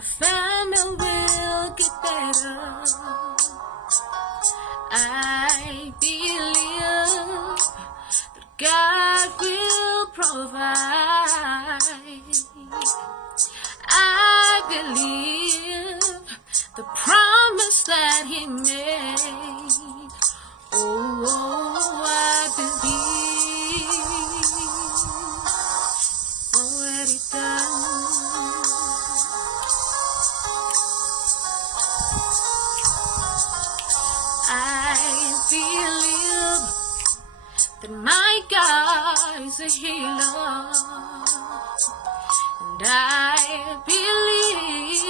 my family will get better. I believe that God will provide. I believe the promise that He made. Oh, I believe it's already done. I believe that my God is a healer, and I believe